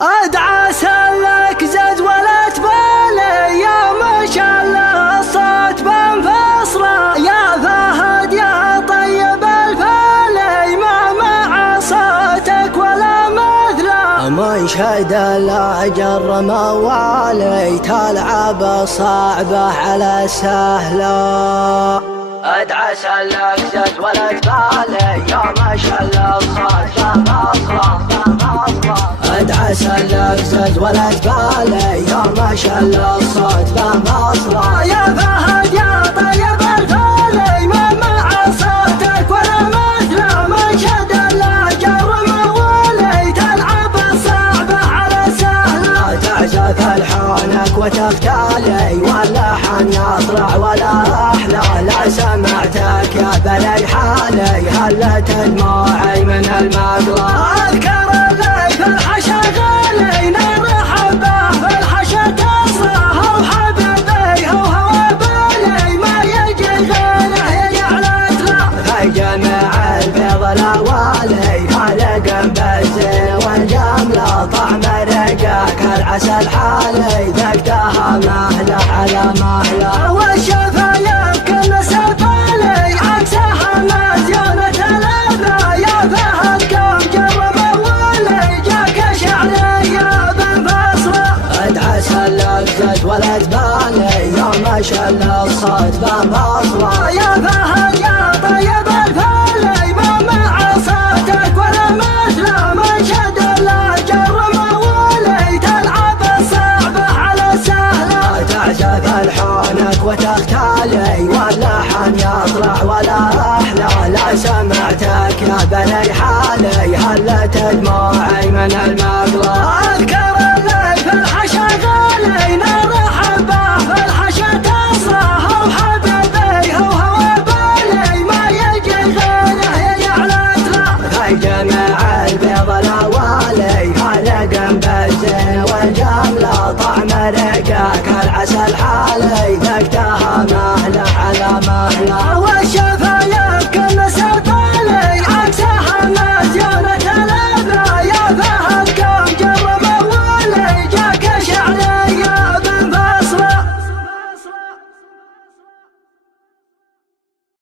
ادعى سلك زد ولا تبالي يا ما شاء الله الصوت بنفصله يا فهد يا طيب الفالي ما مع صوتك ولا مثله من شهد الاجر موالي تلعب صعبه على سهله ادعى سلك زد ولا تبالي يا ما شاء الله الصوت بنفصله ادعى سلك زد ولا تبالي يا ما شاء الله الصوت بمصره يا فهد يا طيب الفالي ما مع صوتك ولا مثله من شد الاجر موالي تلعب الصعبه على سهله تعزف الحانك وتختالي واللحن يطلع ولا احلى لا سمعتك يا بلي حالي هلت دموعي من المقلة اذكر اللي في الحشا غالي نرحب به في الحشا تصره وحبيبي هو بالي ما يجي غيره يجعلت له في جميع البيض الاوالي خلق بالزين والجمله طعم رقاك العسل حالي ذقتها مهله على مهله والشفايف كل سفالي عكسها مزيونة الابره يا فهد كم جرب اولي جاك شعريه بنفصله ادعى سلك زد ولا تبالي يا ما شاء الله الصوت بنفصله يا فهد يا طيب الفالي ما مع صوتك ولا مثله من شد الاجر موالي تلعب الصعبه على سهله تعزف الحانك وتختالي واللحن يطلع ولا احلى لا سمعتك يا بني حالي هلت دموعي من المقلة اذكر اللي في الحشا غالي نرحب به في الحشا تصره وحبيبي هو بالي ما يجي غيره يجعلت له في جميع البيض الاوالي خلق بالزين والجمله طعم رقاك العسل حالي ذقتها مهله على مهله